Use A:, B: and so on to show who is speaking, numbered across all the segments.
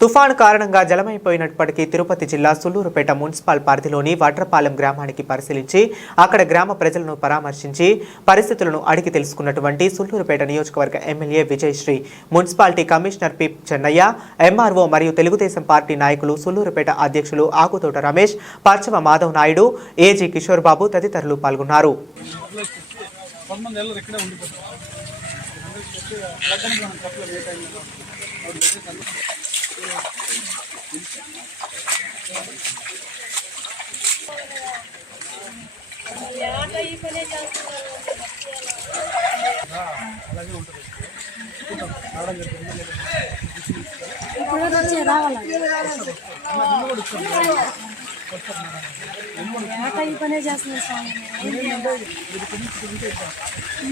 A: తుఫాను కారణంగా జలమైపోయినప్పటికీ తిరుపతి జిల్లా సుల్లూరుపేట మున్సిపల్ పరిధిలోని వడ్రపాలెం గ్రామానికి పరిశీలించి అక్కడ గ్రామ ప్రజలను పరామర్శించి పరిస్థితులను అడిగి తెలుసుకున్నటువంటి సుల్లూరుపేట నియోజకవర్గ MLA Vijayasree municipality commissioner P Chennaiah MRO మరియు తెలుగుదేశం పార్టీ నాయకులు సుల్లూరుపేట అధ్యక్షులు ఆకుతోట రమేష్ పశ్చిమ మాధవ్ నాయుడు ఏజీ కిషోర్ బాబు తదితరులు పాల్గొన్నారు.
B: ఇక్కడే అలాగే ఉంటుంది రావడం జరుగుతుంది.
C: ఈ పనే చేస్తున్నారు స్వామి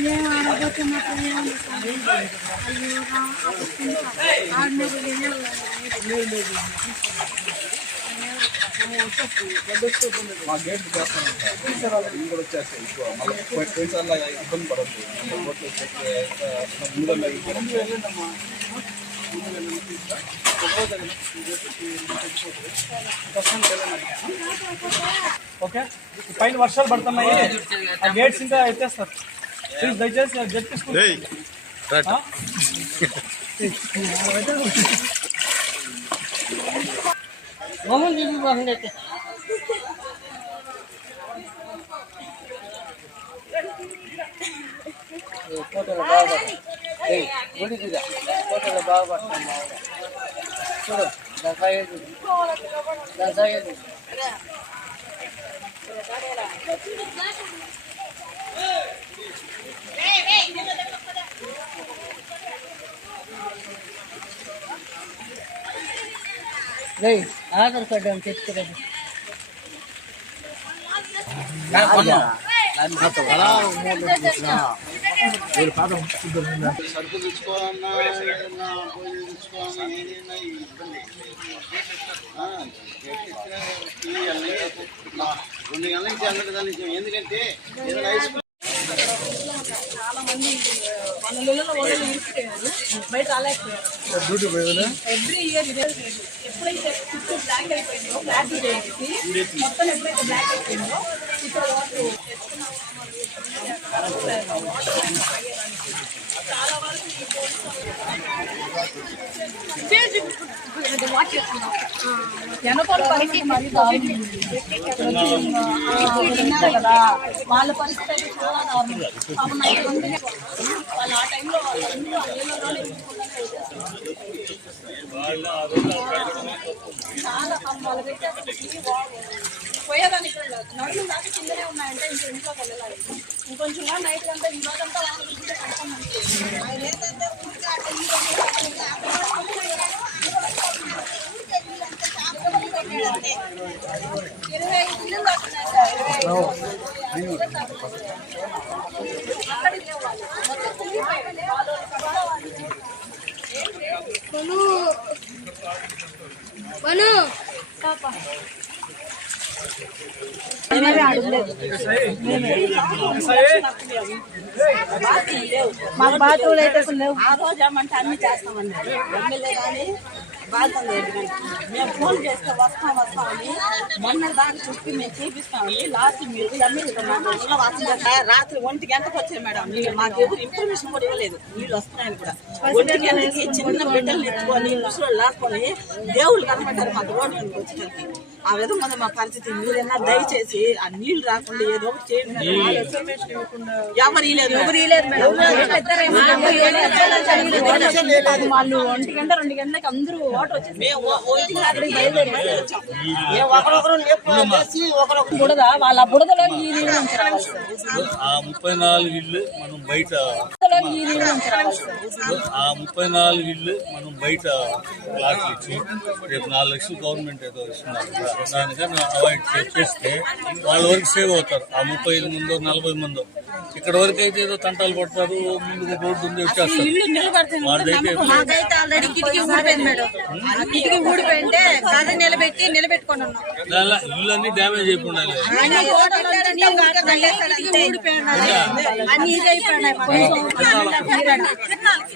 C: ఏం ఆడబోతే మాత్రం ఏముంది స్వామి అయ్యో రా, ఆ పుస్తకం ఆడిన వెళ్ళే
B: మా గేట్ చేస్తాను టీచర్ వాళ్ళు ఇవి కూడా వచ్చేస్తాయి ఎక్కువ మళ్ళీ పోయినసార్లు ఇబ్బంది పడద్దు ఓట్లు వచ్చేస్తే ముందు వెళ్ళమ్మా ఓకే ఈ పైన వర్షాలు పడుతున్నాయి. ఆ గేట్స్ ఇంకా ఎత్తేస్తారు. ప్లీజ్ దయచేసి గెట్ తీసుకుంటే
D: ఫోటోలు బాగా పడుతుంది గుడి దిగా ఫోటోలు బాగా పడుతుంది చూడు దసాగేది దసాగేది ఆధార్ కార్డు అని చెప్తున్నది
E: సరుకు తెచ్చుకోవాలన్నా పోయి తెచ్చుకోవాలన్నా ఏదైనా ఇబ్బంది రెండు గంటల నుంచి అందరి దాని నుంచి ఎందుకంటే ఏదైనా
F: చాలా మంది మన నెలలో వాళ్ళు బయట రాలేకపోయారు ఎవ్రీ ఇయర్ ఇదే ఎప్పుడైతే చుట్టూ బ్లాక్ అయిపోయిందో బ్లాక్ చేసి మొత్తం ఎప్పుడైతే బ్లాక్ అయిపోయిందో ఇక్కడ వాటర్ చాలా వరకు ఈ జనపద పరిస్థితి మరి దారుణం. ఆ, కదా వాళ్ళ పరిస్థితి అయితే చాలా దారుణం. పాపం నైట్ ఉంది వాళ్ళు ఆ టైంలో వాళ్ళందరూ చాలా పాపం వాళ్ళు పెట్టేసరికి పోయేదానికి కూడా నడుము దాకా కిందనే ఉన్నాయంటే ఇంక ఇంట్లోకి వెళ్ళాలి. ఇంకొంచెం నైట్ అంతా ఈ రోజంతా వాళ్ళు ఉంటే కన్ఫర్మ్ ఇరవై ఐదు ఇల్లు దాటున్నాయి సార్ ఇరవై ఐదు అక్కడికి లేవు వాళ్ళు. మొత్తం తిరిగిపోయాయి. వాళ్ళు కరోనా వాళ్ళు.
C: బను బను పాప
F: మాకు బాత్రూమ్లు అయితే అసలు లేవు. ఆ రోజు ఏమంటే అన్ని చేస్తామన్నారు ఎమ్మెల్యే కానీ మేము ఫోన్ చేస్తే వస్తాం వస్తామని మొన్న దాకా చుట్టి మేము చూపిస్తామని లాస్ట్ మీరు రాత్రి ఒంటి గంటకు వచ్చాయి మేడం నీళ్ళు మాకు ఎవరు ఇన్ఫర్మేషన్ కూడా ఇవ్వలేదు నీళ్ళు వస్తున్నాయని కూడా ఒంటి గంటకి చిన్న బిడ్డలు ఎత్తుకొని ముసలు లాక్కొని దేవుళ్ళు కనపడ్డారు మాకు రోడ్డు మీదకి వచ్చేసరికి ఆ విధంగా మా పరిస్థితి మీరైనా దయచేసి ఆ నీళ్ళు రాకుండా ఏదో ఒకటి చేయండి ఎవరు ఎవరు వాళ్ళు ఒంటి గంట రెండు గంటలకు అందరూ వాళ్ళ బుడదలో ఈ నీళ్ళు ఉంచారు
G: ఆ ముప్పై నాలుగు ఇళ్ళు మనం బయట ఆ ముప్పై నాలుగు ఇళ్ళు మనం బయట ప్లాట్లు ఇచ్చి రేపు నాలుగు లక్షలు గవర్నమెంట్ ఏదో ఇస్తున్నారు. దానికన్నా అవాయిడ్ చేస్తే వాళ్ళ వరకు సేవ్ అవుతారు. ఆ ముప్పై ఐదు మందో నలభై మందో. ఇక్కడ వరకు అయితే ఏదో తంటాలు పడతారు ముందుకు రోడ్డు ఉంది వచ్చేస్తారు.
F: ఇల్లు నిలబడుతుంది
G: వాళ్ళదైతే
F: మాకైతే ఆల్రెడీ కిటికీ ఊడిపోయింది మేడం. కిటికీ ఊడిపోయింటే కథ నిలబెట్టి నిలబెట్టుకొని ఉన్నాం.
G: ఇల్లు అన్ని డ్యామేజ్ అయిపోయి
F: అన్ని ఇది అయిపోయినాయి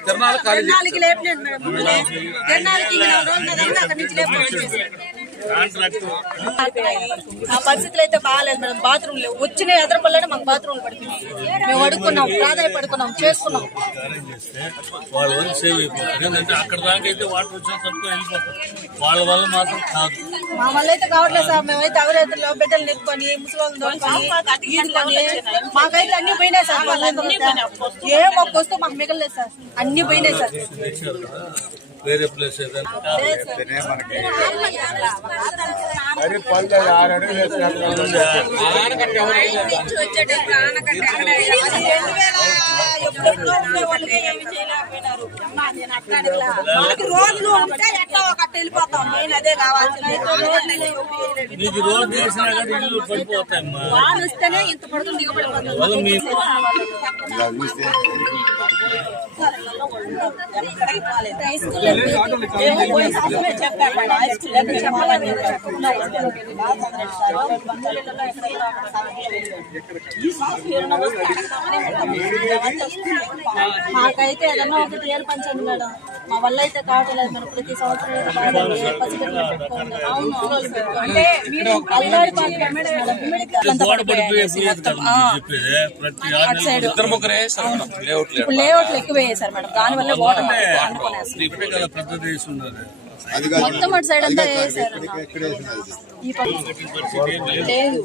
B: తిరణాలు
C: తిరణాలకి లేపలేదు మేడం. తిరణాలకి ఇంక నాలుగు రోజులు కదండి అక్కడి నుంచి ఆ పరిస్థితులు అయితే బాగాలేదు మేడం. బాత్రూమ్ లేవు వచ్చిన ఎదరపల్లని మాకు బాత్రూమ్ పడుతుంది మేము అడుక్కున్నాం చేసుకున్నాం.
G: వాళ్ళ వరకు సేవ్ అయిపోతుంది. ఏంటంటే అక్కడ దాకా అయితే వాటర్ వచ్చిన తక్కువ వెళ్ళిపోతారు వాళ్ళ వల్ల మాత్రం కాదు.
C: మా వల్ల అయితే కావట్లేదు సార్. మేమైతే అవిరేతుల్లో బిడ్డలు నెక్కుని ముసలి మాకైతే అన్ని పోయినాయి సార్. ఏ ఒక్క వస్తువు మాకు మిగలలేదు సార్. అన్ని పోయినాయి సార్.
G: వేరే ప్లేస్ ఏదైనా
F: రోజులు ఉంటే ఎట్లా ఒక వెళ్ళిపోతాం. మెయిన్ అదే కావాల్సింది.
G: నీకు రోడ్డు వేసినా కానీ ఇల్లు పడిపోతాయమ్మా
C: వాన వస్తేనే ఇంత పడుతుంది దిగబడిపోతుంది
G: వల్ల మీ
F: ఎక్కడికి పోలేదు. హై స్కూల్ ఏమో పోయి సంవత్సరమే చెప్పారు. హై స్కూల్ చెప్పాలని
C: మాకైతే ఏదన్నా ఒకటి ఏర్పంచండి మేడం మా వల్ల అయితే కావట్లేదు మేడం ప్రతి సంవత్సరం ఏదో. అవును అంటే లేఅవుట్లు ఎక్కువ వేసారు మేడం. దాని వల్ల వాటర్ అనుకునేస్తారు
G: ఇప్పుడే కదా పెద్ద దేశం ఉన్నది.
C: మొత్తం అటు సైడ్ అంతా వేసారు
G: లేదు.